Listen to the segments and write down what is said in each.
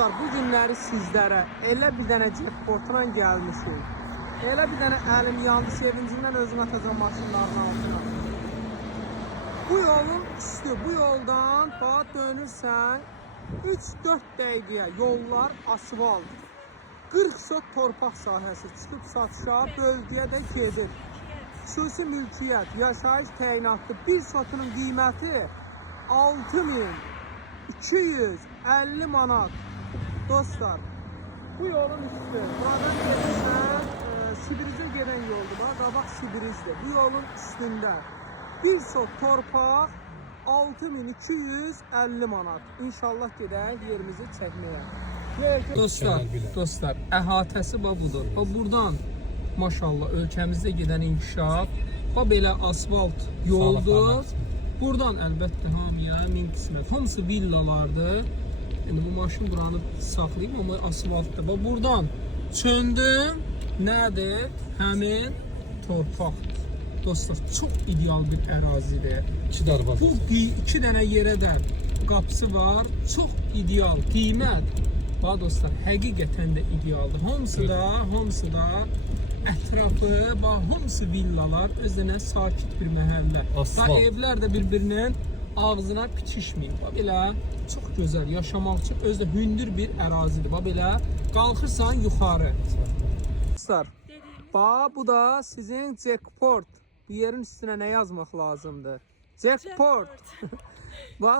Dostlar, bu günləri sizlərə elə bir dənə jackpotla gəlmişim. Elə bir dənə əlim yandı, sevincindən özüm atacağım maşınların altına. Bu yolun üstü, bu yoldan bax dönürsən 3-4 dəqiqəyə yollar asfalt. 40 sot torpaq sahəsi çıxıb satışa, bölgəyə də gedir. Xüsusi mülkiyyət, yaşayış təyinatlı bir sotunun qiyməti 6250 manat. Dostlar, bu yolun üstü, buradan gelirsən, Sibirizə gedən yoldur, qabaq Sibirizdir. Bu yolun üstündə bir sot torpaq 6250 manat. İnşallah gedək yerimizi çəkməyə. Dostlar, əhatəsi budur. Buradan maşallah ölkəmizdə gedən inkişaf, belə asfalt yoldur. Buradan əlbəttə hamıya min qismət. Hamısı villalardır. Yəni bu maşın buranı saxlayıb, amma asfaltdır. Buradan çöndüm, nədir? Həmin torpaqdır. Dostlar, çox ideal bir ərazidir. Bu iki dənə yerə də qapısı var. Çox ideal, qiymət. Dostlar, həqiqətən də idealdır. Hamısı da ətrafı, hamısı villalar, özünə sakit bir məhəllə. Evlər də bir-birinin ağzına bitişməyib. Belə çox gözəl, yaşamaq üçün özdə hündür bir ərazidir. Belə qalxırsan yuxarı. Dostlar, bu da sizin jackpot. Bu yerin üstünə nə yazmaq lazımdır? Jackpot.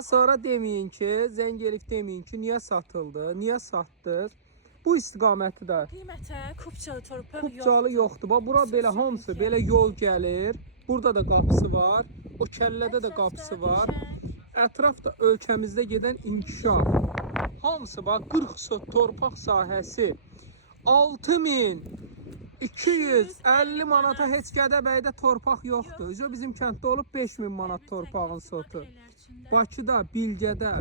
Sonra deməyin ki, zəng elib deməyin ki, niyə satıldı, niyə satdıq? Bu istiqaməti də qiymətə Kupçalı torpaq Kupçalı yoxdur. Bura belə hamısı, belə yol gəlir. Burada da qapısı var. O kəllədə də qapısı var. Ətrafda ölkəmizdə gedən inkişaf. Hamısı 40 sot torpaq sahəsi 6250 manata heç Gədəbəydə torpaq yoxdur. Bizim kənddə olub 5000 manat torpağın sotu. Bakıda, Bilgədə,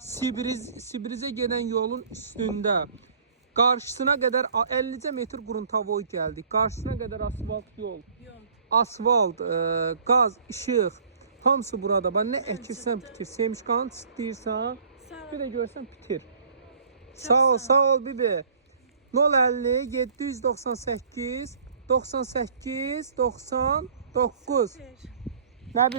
Sibirizə gedən yolun üstündə qarşısına qədər 50 metr qruntavoy gəldik. Qarşısına qədər asfalt yol. Asfalt, qaz, işıq, hamısı burada. Nə əkirsən bitir. Semişkanı çitləyirsən, bir də görsən bitir. Sağ ol bibi. 050 798 98 99. Nə